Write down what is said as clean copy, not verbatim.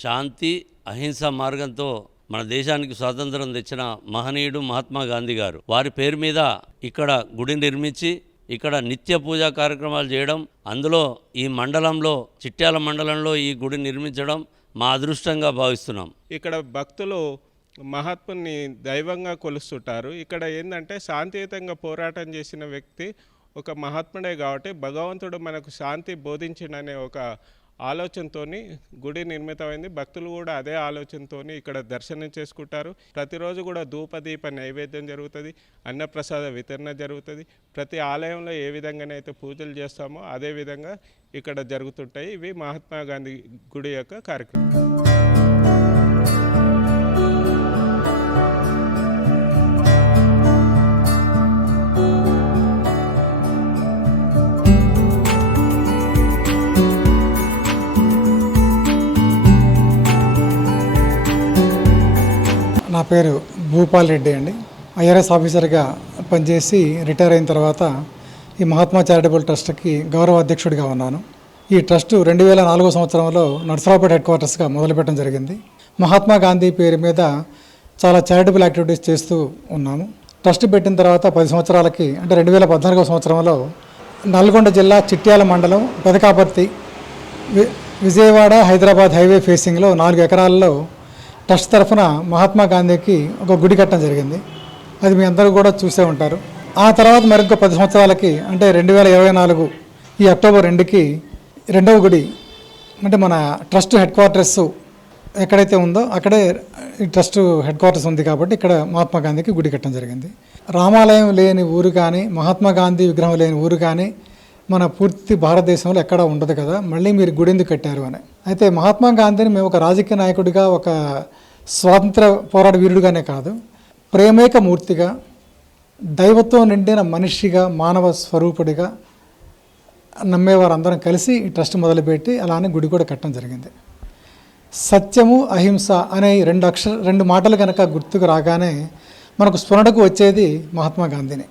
శాంతి అహింస మార్గంతో మన దేశానికి స్వాతంత్రం తెచ్చిన మహనీయుడు మహాత్మా గాంధీ గారు. వారి పేరు మీద ఇక్కడ గుడి నిర్మించి ఇక్కడ నిత్య పూజా కార్యక్రమాలు చేయడం, అందులో ఈ మండలంలో చిట్యాల మండలంలో ఈ గుడి నిర్మించడం మా అదృష్టంగా భావిస్తున్నాం. ఇక్కడ భక్తులు మహాత్ముని దైవంగా కొలుస్తుంటారు. ఇక్కడ ఏంటంటే శాంతియుతంగా పోరాటం చేసిన వ్యక్తి ఒక మహాత్ముడే కాబట్టి భగవంతుడు మనకు శాంతి బోధించిండనే ఒక ఆలోచనతో గుడి నిర్మితమైంది. భక్తులు కూడా అదే ఆలోచనతో ఇక్కడ దర్శనం చేసుకుంటారు. ప్రతిరోజు కూడా ధూపదీప నైవేద్యం జరుగుతుంది, అన్నప్రసాద వితరణ జరుగుతుంది. ప్రతి ఆలయంలో ఏ విధంగానైతే పూజలు చేస్తామో అదే విధంగా ఇక్కడ జరుగుతుంటాయి. ఇవి మహాత్మా గాంధీ గుడి యొక్క కార్యక్రమం. నా పేరు భూపాల్ రెడ్డి అండి. ఐఆర్ఎస్ ఆఫీసర్గా పనిచేసి రిటైర్ అయిన తర్వాత ఈ మహాత్మా చారిటబుల్ ట్రస్ట్కి గౌరవ అధ్యక్షుడిగా ఉన్నాను. ఈ ట్రస్ట్ 2004 సంవత్సరంలో నర్సరావుపేట హెడ్ క్వార్టర్స్గా మొదలుపెట్టడం జరిగింది. మహాత్మా గాంధీ పేరు మీద చాలా చారిటబుల్ యాక్టివిటీస్ చేస్తూ ఉన్నాము. ట్రస్ట్ పెట్టిన తర్వాత 10 సంవత్సరాలకి అంటే 2014 సంవత్సరంలో నల్గొండ జిల్లా చిట్యాల మండలం పెదకాపర్తి విజయవాడ హైదరాబాద్ హైవే ఫేసింగ్లో 4 ఎకరాల్లో ట్రస్ట్ తరఫున మహాత్మా గాంధీకి ఒక గుడి కట్టడం జరిగింది. అది మీ అందరూ కూడా చూసే ఉంటారు. ఆ తర్వాత మరొక 10 సంవత్సరాలకి అంటే 2024 ఈ అక్టోబర్ 2కి రెండవ గుడి అంటే మన ట్రస్ట్ హెడ్ క్వార్టర్స్ ఎక్కడైతే ఉందో అక్కడే ఈ ట్రస్ట్ హెడ్ క్వార్టర్స్ ఉంది కాబట్టి ఇక్కడ మహాత్మా గాంధీకి గుడి కట్టడం జరిగింది. రామాలయం లేని ఊరు కానీ మహాత్మా గాంధీ విగ్రహం లేని ఊరు కానీ మన పూర్తి భారతదేశంలో ఎక్కడా ఉండదు కదా, మళ్ళీ మీరు గుడి ఎందుకు కట్టారు అని. అయితే మహాత్మా గాంధీని మేము ఒక రాజకీయ నాయకుడిగా ఒక స్వాతంత్ర పోరాట వీరుడిగానే కాదు, ప్రేమేక మూర్తిగా దైవత్వం నిండిన మనిషిగా మానవ స్వరూపుడిగా నమ్మేవారు అందరం కలిసి ఈ ట్రస్ట్ మొదలుపెట్టి అలానే గుడి కూడా కట్టడం జరిగింది. సత్యము అహింస అనే రెండు మాటలు కనుక గుర్తుకు రాగానే మనకు స్ఫురణకు వచ్చేది మహాత్మా గాంధీని.